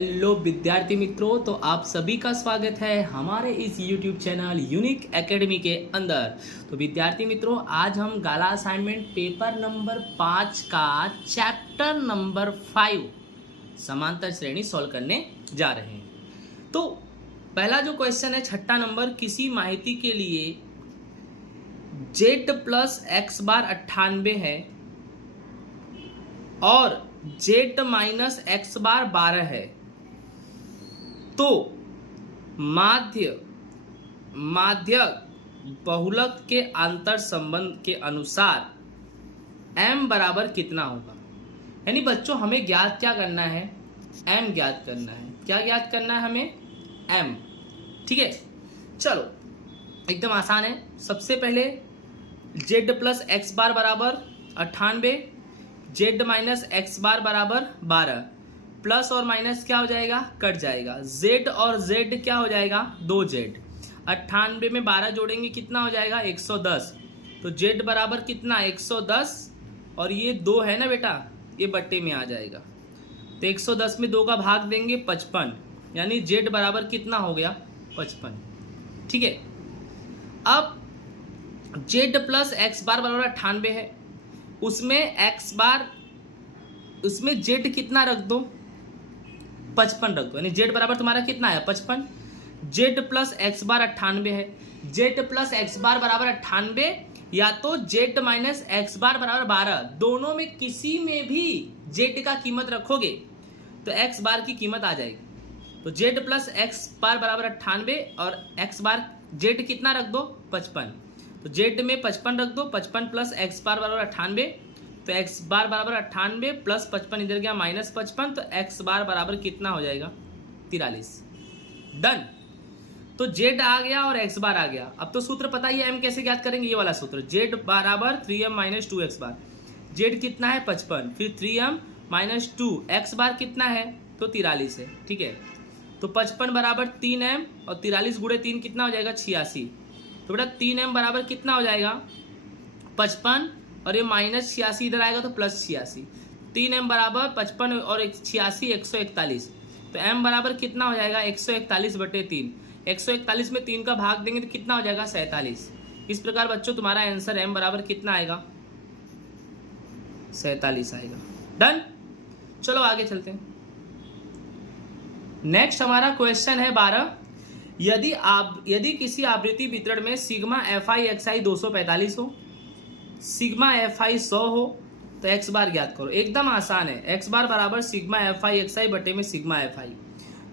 Hello विद्यार्थी मित्रों, तो आप सभी का स्वागत है हमारे इस YouTube चैनल यूनिक एकेडमी के अंदर। तो विद्यार्थी मित्रों, आज हम गाला असाइनमेंट पेपर नंबर 5 का चैप्टर नंबर 5 समांतर श्रेणी सॉल्व करने जा रहे हैं। तो पहला जो क्वेश्चन है, छठा नंबर, किसी माहिती के लिए z प्लस एक्स बार 98 है और z माइनस एक्स बार 12 है, तो माध्यक बहुलक के अंतर संबंध के अनुसार m बराबर कितना होगा। यानी बच्चों, हमें ज्ञात क्या करना है, m ज्ञात करना है। क्या ज्ञात करना है हमें? m। ठीक है, चलो एकदम आसान है। सबसे पहले z प्लस एक्स बार बराबर 98, z माइनस एक्स बार बराबर 12, प्लस और माइनस क्या हो जाएगा? कट जाएगा। z और z क्या हो जाएगा? 2z। 98 में 12 जोड़ेंगे कितना हो जाएगा? 110। तो z बराबर कितना? 110, और ये 2 है ना बेटा, ये बट्टे में आ जाएगा। तो 110 में 2 का भाग देंगे 55, यानी z बराबर कितना हो गया? 55। ठीक है, अब z प्लस एक्स बार बराबर 98 है, उसमें एक्स बार, उसमें z कितना रख दो? 55 रख दो। यानी z बराबर तुम्हारा कितना है? 55। z प्लस एक्स बार 98 है, z प्लस एक्स बार बराबर 98, या तो z माइनस एक्स बार बराबर 12, दोनों में किसी में भी z का कीमत रखोगे तो x बार की कीमत आ जाएगी। तो z प्लस एक्स बार बराबर 98 और x बार z कितना रख दो? 55। तो z में 55 रख दो, 55 प्लस एक्स बार बराबर 98, तो x बार बराबर 98 प्लस 55 इधर गया माइनस 55, तो x बार बराबर कितना हो जाएगा? 43। डन। तो z आ गया और x बार आ गया। अब तो सूत्र पता ही है, m कैसे ज्ञात करेंगे? ये वाला सूत्र, z बराबर 3m माइनस 2x बार। z कितना है? 55, फिर 3m माइनस 2, x बार कितना है? तो 43 है। ठीक है, तो 55 बराबर 3m और 43 गुणे 3 कितना हो जाएगा? 86। तो बेटा 3m बराबर कितना हो जाएगा? 55, और ये माइनस 86 इधर आएगा तो प्लस 86। 3m बराबर 55 और 86 141। तो m बराबर कितना हो जाएगा? 141 बटे 3। 141 में 3 का भाग देंगे तो कितना हो जाएगा? 47। इस प्रकार बच्चों तुम्हारा आंसर m बराबर कितना आएगा? 47 आएगा। डन। चलो आगे चलते हैं। नेक्स्ट हमारा क्वेश्चन है 12। यदि किसी आवृत्ति वितरण में सिग्मा fi xi 245 हो, सिग्मा fi 100 हो, तो x बार ज्ञात करो। एकदम आसान है। x बार बराबर सिग्मा fi xi बटे में सिग्मा fi।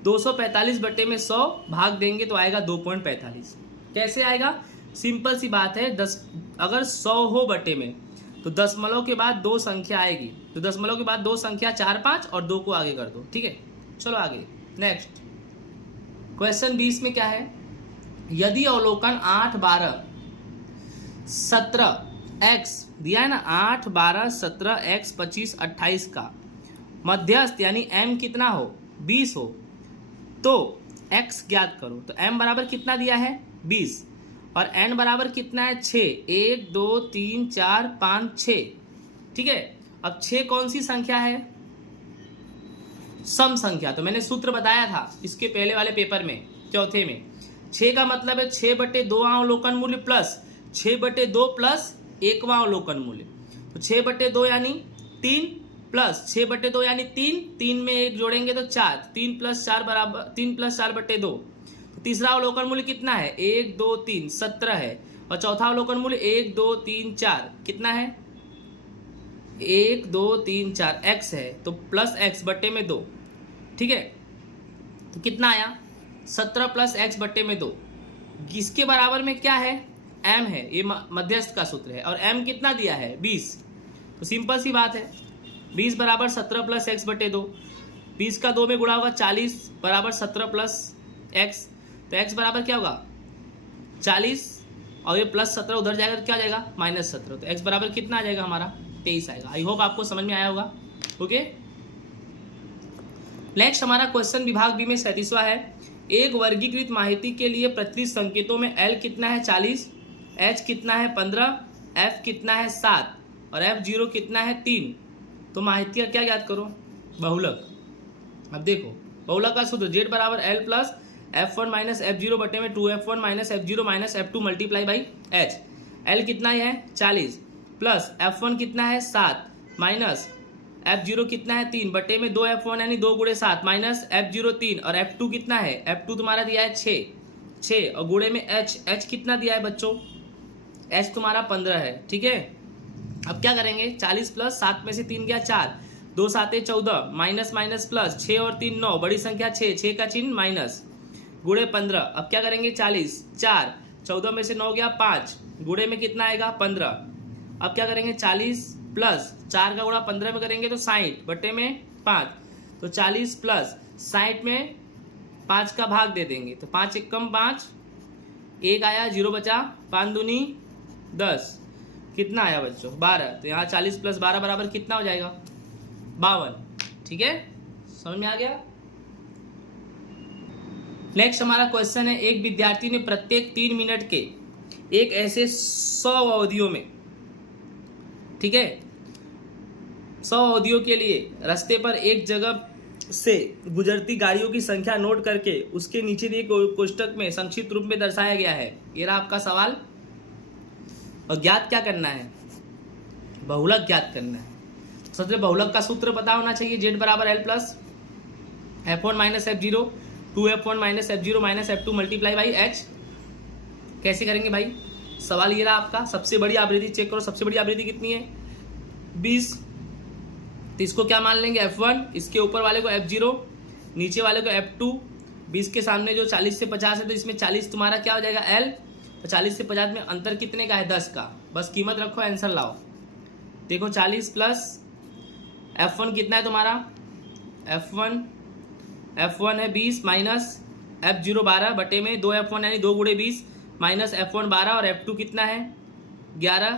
245 बटे में 100 भाग देंगे तो आएगा 2.45। कैसे आएगा? सिंपल सी बात है, 10 अगर 100 हो बटे में तो दशमलव के बाद 2 संख्या आएगी, तो दशमलव के बाद 2 संख्या 4 5 और 2 को आगे कर दो। ठीक है, चलो आगे। नेक्स्ट क्वेश्चन 20 में क्या है? यदि अवलोकन 8 12 17 x दिया है ना, 8 12 17 x 25 28 का मध्यस्थ यानी m कितना हो? 20 हो, तो x ज्ञात करो। तो m बराबर कितना दिया है? 20, और n बराबर कितना है? 6। 1 2 3 4 5 6। ठीक है, अब 6 कौन सी संख्या है? सम संख्या। तो मैंने सूत्र बताया था इसके पहले वाले पेपर में, चौथे में। 6 का मतलब है 6 बटे 2 अवलोकन मूल्य प्लस 6 बटे 2 प्लस 1वां अवलोकन मूल्य। तो 6 बटे 2 यानी 3, प्लस 6 बटे 2 यानी 3, 3 में 1 जोड़ेंगे तो 4, 3 प्लस 4 बराबर 3 प्लस 4 बटे 2। तो तीसरा अवलोकन मूल्य कितना है? 1 2 3 17 है, और चौथा अवलोकन मूल्य 1 2 3 4 कितना है? 1 2 3 4 x है, तो प्लस x बटे में 2। ठीक है, तो कितना आया? 17 प्लस x बटे में 2। इसके बराबर में क्या है? m है, ये मध्यस्थ का सूत्र है, और m कितना दिया है? 20। तो सिंपल सी बात है, 20 बराबर 17 प्लस x बटे 2। 20 का 2 में गुणा होगा 40 बराबर 17 प्लस x। तो x बराबर क्या होगा? 40, और ये प्लस 17 उधर जाएगा तो क्या जाएगा? माइनस 17। तो x बराबर कितना आ जाएगा हमारा? 23 आएगा। आई होप आपको समझ में आया होगा। ओके, नेक्स्ट हमारा क्वेश्चन विभाग बी में 37वां है। एक वर्गीकृत माहिती के लिए प्रतिनिधि संकेतों में l कितना है? 40, h कितना है? 15, f कितना है? 7, और f0 कितना है? 3। तो माहिती का क्या ज्ञात करो? बहुलक। अब देखो, बहुलक का सूत्र जेड बराबर L plus F1 minus F0 बटे में 2F1 minus F0 minus F2 multiply by H। L कितना है 40 प्लस F1 कितना है 7 माइनस F0 कितना है 3 बटे में 2F1 यानी 2 गुणे 7 माइनस F0 3 और F2 कितना है F2 तुम्हारा दिया है 6 और गुणे में H कितना दिया है बच्चों H तुम्हारा 15 है। ठीक है, अब क्या करेंगे 40 प्लस 7 में से 3 गया 4 2 7 14 माइनस माइनस प्लस 6 और 3 9 बड़ी संख्या 6 का चिन्ह माइनस गुणे 15। अब क्या करेंगे 40 4 14 में से 9 गया 5 गुणे में कितना आएगा 15। अब क्या करेंगे 40 प्लस 4 का गुणा 15 में करेंगे तो 60 बटे में 5 तो 40 प्लस 60 में 5 का भाग दे देंगे तो 5 एक कम 5 1 आया 0 बचा 5 दूनी 10 कितना आया बच्चों 12। तो यहाँ 40 प्लस 12 बराबर कितना हो जाएगा 52। ठीक है, समझ में आ गया। नेक्स्ट हमारा क्वेश्चन है एक विद्यार्थी ने प्रत्येक 3 मिनट के एक ऐसे 100 अवधियों में, ठीक है 100 अवधियों के लिए रास्ते पर एक जगह से गुजरती गाड़ियों की संख्या नोट करके उसके नीचे दिए कोष्टक में संक्षिप्त रूप में दर्शाया गया है। ये रहा आपका सवाल और ज्ञात क्या करना है बहुलक ज्ञात करना है। सबसे बहुलक का सूत्र पता होना चाहिए जेड बराबर L plus F1 minus F0 2F1 minus F0 minus F2 multiply by H। कैसे करेंगे भाई, सवाल ये रहा आपका सबसे बड़ी आवृत्ति चेक करो, सबसे बड़ी आवृत्ति कितनी है 20 तो इसको क्या मान लेंगे F1, इसके ऊपर वाले को F0 नीचे वाले को F2 20 के सामने जो 40 से 50 है तो इसमें 40 तुम्हारा क्या हो जाएगा L तो 40 से 50 में अंतर कितने का है 10 का, बस कीमत रखो आंसर लाओ। देखो 40 प्लस F1 कितना है तुम्हारा F1 है 20 माइनस F0 12 बटे में 2F1 यानी 2 गुणे 20 माइनस F1 12 और F2 कितना है 11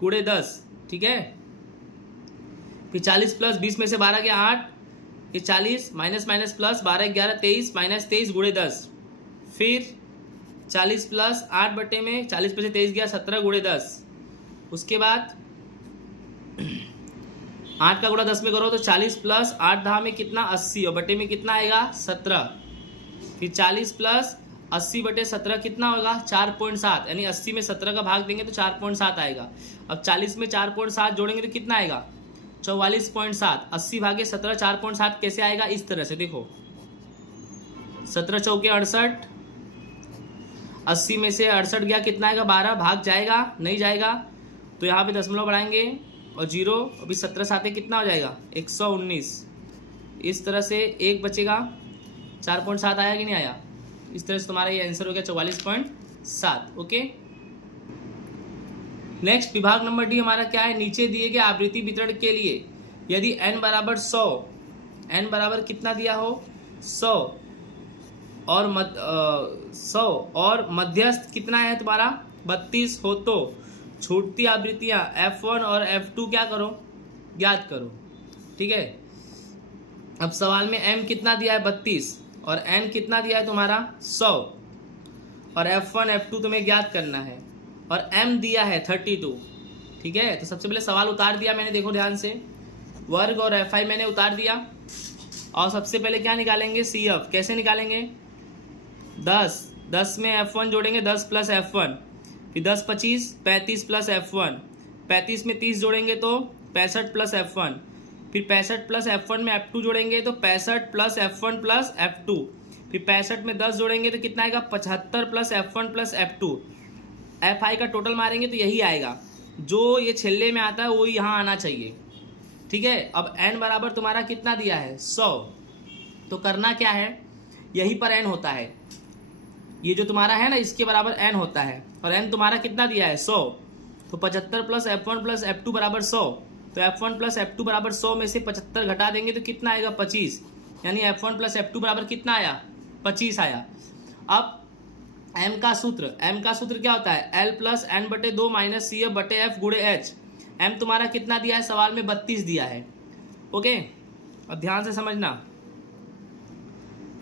गुणे 10। ठीक है, फिर 40 प्लस 20 में से 12 गया 8 फिर 40 माइनस माइनस प्लस 12 11 23 माइनस 23 गुणे 10 फिर 40 प्लस 8 बटे में 40 में से 23 गया 17 गुणे 10। उसके बाद 8 का गुणा 10 में करो तो 40 प्लस 8 दहा में कितना 80 और बटे में कितना आएगा 17। फिर 40 प्लस 80 बटे 17 कितना होगा 4.7 यानी 80 में 17 का भाग देंगे तो 4.7 आएगा। अब 40 में 4.7 जोड़ेंगे तो कितना आएगा 44.7 80 भागे 17 4.7 कैसे आएगा इस तरह से देखो 17 चौके 68 80 में से 68 गया कितना आएगा 12 भाग जाएगा नहीं जाएगा तो यहाँ पे दशमलव बढ़ाएंगे और 0 अभी 17 साथे कितना हो जाएगा 119। इस तरह से एक बचेगा 4.7 आया कि नहीं आया, इस तरह से तुम्हारा ये आंसर हो गया 44.7। ओके, नेक्स्ट विभाग नंबर डी हमारा क्या है नीचे दिए गए आवृत्ति वितरण के लिए यदि n बराबर 100 n बराबर कितना दिया हो 100 और मध्यस्थ कितना है तुम्हारा 32 हो तो छूटती आवृत्तियां F1 और F2 क्या करो ज्ञात करो। ठीक है, अब सवाल में m कितना दिया है 32 और n कितना दिया है तुम्हारा 100 और F1 F2 तुम्हें ज्ञात करना है और m दिया है 32। ठीक है, तो सबसे पहले सवाल उतार दिया मैंने, देखो ध्यान से वर्ग और Fi मैंने उतार दिया और सबसे पहले क्या निकालेंगे CF। कैसे निकालेंगे 10 में F1 जोड़ेंगे 10 प्लस F1 फिर 10 25 35 प्लस F1 35 में 30 जोड़ेंगे तो 65 प्लस F1 फिर 65 प्लस F1 में F2 जोड़ेंगे तो 65 प्लस F1 प्लस F2 फिर 65 में 10 जोड़ेंगे तो कितना आएगा 75 plus F1 plus F2। Fi का टोटल मारेंगे तो यही आएगा, जो ये छेल्ले में आता है वो यहाँ आना चाहिए। ठीक है, अब n बराबर तुम्हारा कितना दिया है 100 तो करना क्या है यहीं पर n होता है, ये जो तुम्हारा है ना इसके बराबर n होता है और n तुम्हारा कितना दिया है 100 तो 75 प्लस F1 प्लस F2 बराबर 100 तो F1 प्लस F2 बराबर 100 में से 75 घटा देंगे तो कितना आएगा 25 यानी F1 प्लस F2 बराबर कितना आया 25 आया। अब m का सूत्र क्या होता है L प्लस n बटे 2 माइनस CF बटे F गुणे H। m तुम्हारा कितना दिया है सवाल में 32 दिया है। ओके, अब ध्यान से समझना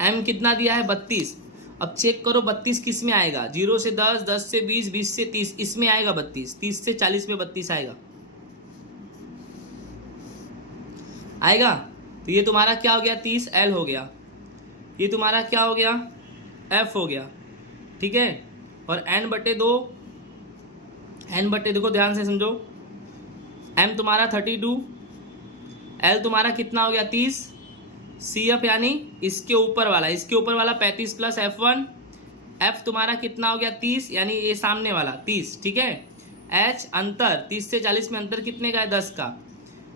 m कितना दिया है 32। अब चेक करो 32 किस में आएगा 0 से 10 10 से 20 20 से 30 इसमें आएगा 32 30 से 40 में 32 आएगा तो ये तुम्हारा क्या हो गया 30 L हो गया। ये तुम्हारा क्या हो गया, f हो गया, ठीक है। और n बटे दो, देखो ध्यान से समझो, m तुम्हारा 32, l तुम्हारा कितना हो गया 30, CF यानी इसके ऊपर वाला 35 प्लस F1, f तुम्हारा कितना हो गया 30 यानी ये सामने वाला 30, ठीक है। h अंतर 30 से 40 में अंतर कितने का है, 10 का।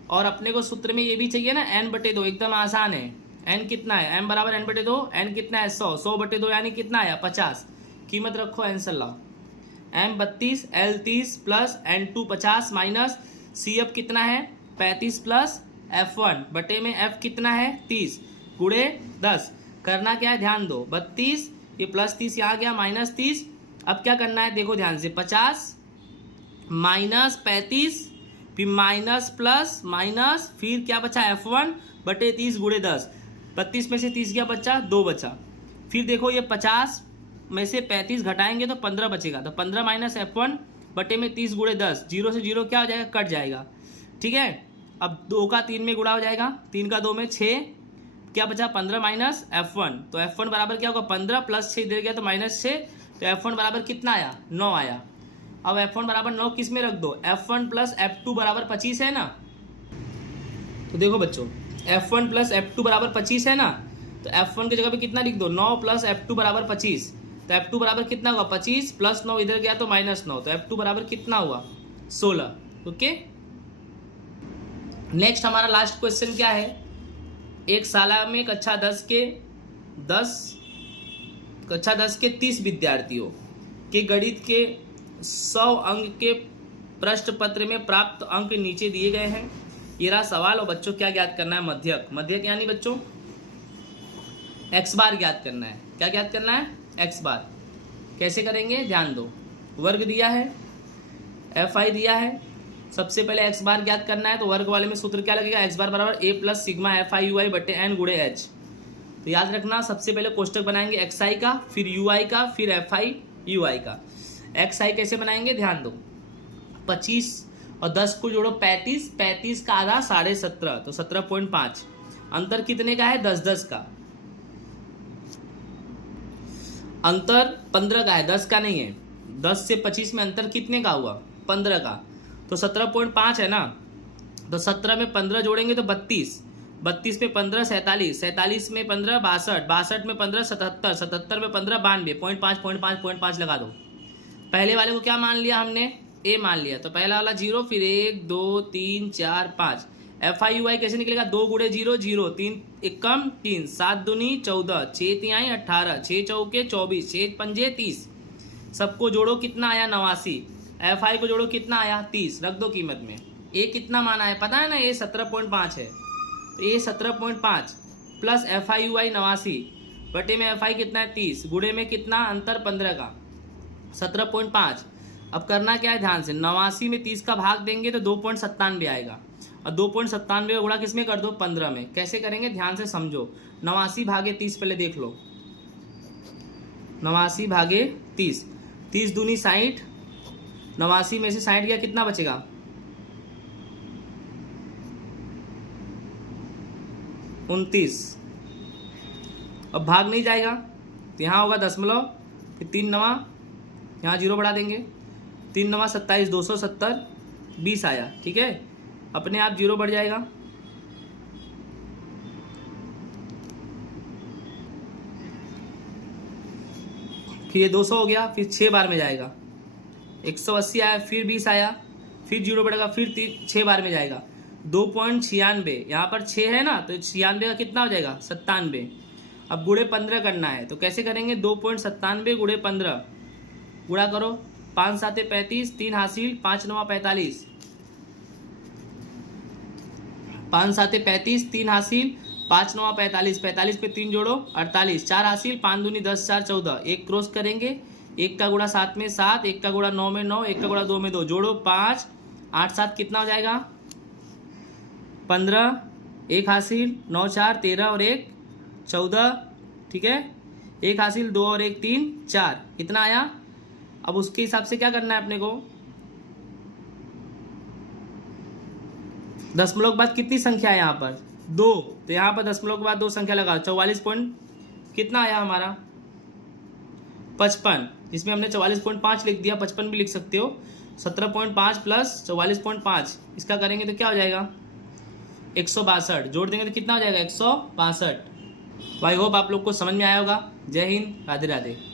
और अपने को सूत्र में ये भी चाहिए ना n बटे दो, एकदम आसान है। n कितना है, m बराबर n बटे दो, n कितना है 100, 100 बटे दो यानी कितना आया 50, कीमत रखो आंसर लाओ। m 32, l 30 plus n2 50 minus CF कितना है 35 प्लस F1 बटे में f कितना है 30 गुणे 10। करना क्या है ध्यान दो, 32 ये प्लस 30 यहाँ गया माइनस 30। अब क्या करना है देखो ध्यान से, 50 माइनस 35 फिर माइनस प्लस माइनस फिर क्या बचा F1 बटे 30 गुणे 10। 32 में से 30 गया बच्चा, 2 बचा। फिर देखो ये 50 में से 35 घटाएंगे तो 15 बचेगा, तो 15 माइनस F1 बटे में 30 गुणे 10, 0 से 0 क्या हो जाएगा, कट जाएगा, ठीक है। अब 2 का 3 में गुणा हो जाएगा, 3 का 2 में 6, क्या बचा 15 माइनस F1, तो F1 बराबर क्या होगा 15 प्लस 6 इधर गया तो माइनस 6, तो F1 बराबर कितना आया 9 आया। अब F1 बराबर 9 किस में रख दो, F1 प्लस F2 बराबर 25 है ना। तो देखो बच्चों F1 प्लस F2 बराबर 25 है ना, तो F1 की जगह पे कितना लिख दो 9 प्लस F2 बराबर 25, तो F2 बराबर कितना हुआ 25 प्लस 9 इधर गया तो माइनस 9, तो F2 बराबर कितना हुआ 16। ओके, नेक्स्ट हमारा लास्ट क्वेश्चन क्या है, एक शाला में कक्षा 10 के 30 विद्यार्थियों के गणित के 100 अंक के प्रश्न पत्र में प्राप्त अंक नीचे दिए गए हैं। ये रहा सवाल। और बच्चों क्या ज्ञात करना है, मध्यक यानी बच्चों x बार ज्ञात करना है। क्या ज्ञात करना है, x बार। कैसे करेंगे ध्यान दो, वर्ग दिया है, fi दिया है, सबसे पहले x बार ज्ञात करना है, तो वर्ग वाले में सूत्र क्या लगेगा, x बार बराबर a plus sigma fi ui बटे n गुणे h। तो याद रखना सबसे पहले कोष्टक बनाएंगे xi का, फिर ui का, फिर fi ui का। xi कैसे बनाएंगे ध्यान दो, 25 और 10 को जोड़ो 35, 35 का आधा 17.5 तो 17.5, अंतर कितने का है 10-10 का, अंतर 15 का है 10 का नहीं है। 10 से 25 में अंतर कितने का हुआ 15 का, तो 17.5 है ना, तो 17 में 15 जोड़ेंगे तो 32, 32 में 15 47, 47 में 15 62, 62 में 15 77, 77 में 15 92, 0.5 लगा दो। पहले वाले को क्या मान लिया हमने, a मान लिया, तो पहला वाला 0, फिर 1 2 3 4 5, fi ui कैसे निकलेगा 2 गुणे 0 0, 3 एकम 3, 7 दूनी 14, 6 तिहाई 18, 6 चौके 24, 6 पंजे 30, सबको जोड़ो कितना आया 89, fi को जोड़ो कितना आया 30, रख दो कीमत में। a कितना माना है पता है ना, a 17.5 है, तो a 17.5 प्लस fi ui 89 बटे में fi कितना है 30, गुणे में कितना अंतर 15 का 17.5। अब करना क्या है ध्यान से, 89 में 30 का भाग देंगे तो 2.97 आएगा, और 2.97 का गुणा किस में कर दो 15 में। कैसे करेंगे ध्यान से समझो, 89 भागे 30 पहले देख लो, 89 भागे 30, 30 दूनी 60, 89 में से 60 गया कितना बचेगा 29। अब भाग नहीं जाएगा तो यहाँ होगा दशमलव, फिर 3 नवा यहाँ 0 बढ़ा देंगे, 3 नवा 27, 270, 20 आया, ठीक है, अपने आप 0 बढ़ जाएगा। फिर ये 200 हो गया, फिर 6 बार में जाएगा, 180 आया, फिर 20 आया, फिर 0 बढ़ेगा, फिर 6 बार में जाएगा, 2.96, यहाँ पर 6 है ना, तो 96 का कितना हो जाएगा 97। अब गुणे 15 करना है, तो कैसे करेंगे 2.97 गुणे 15, गुणा करो, 5 7 35, 3 हासिल, 5 9 45, 5 7 35, 3 हासिल, 5 9 45, 45 पे 3 जोड़ो 48, 4 हासिल, 5 दूनी 10, 4 14, एक क्रॉस करेंगे, 1 का गुणा 7 में 7, 1 का गुणा 9 में 9, 1 का गुणा 2 में 2, जोड़ो 5, 8 7 कितना हो जाएगा 15, 1 हासिल, 9 4 13 और 1 14, ठीक है, 1 हासिल, 2 और 1 3 4, कितना आया। अब उसके हिसाब से क्या करना है अपने को, दशमलव के बाद कितनी संख्या है यहाँ पर 2, तो यहाँ पर दशमलव के बाद 2 संख्या लगा, 44.5 कितना आया हमारा 55, जिसमें हमने 44.5 लिख दिया, 55 भी लिख सकते हो। 17.5 प्लस 44.5 इसका करेंगे तो क्या हो जाएगा 162, जोड़ देंगे तो कितना हो जाएगा 162। आई होप आप लोग को समझ में आया होगा। जय हिंद, राधे राधे।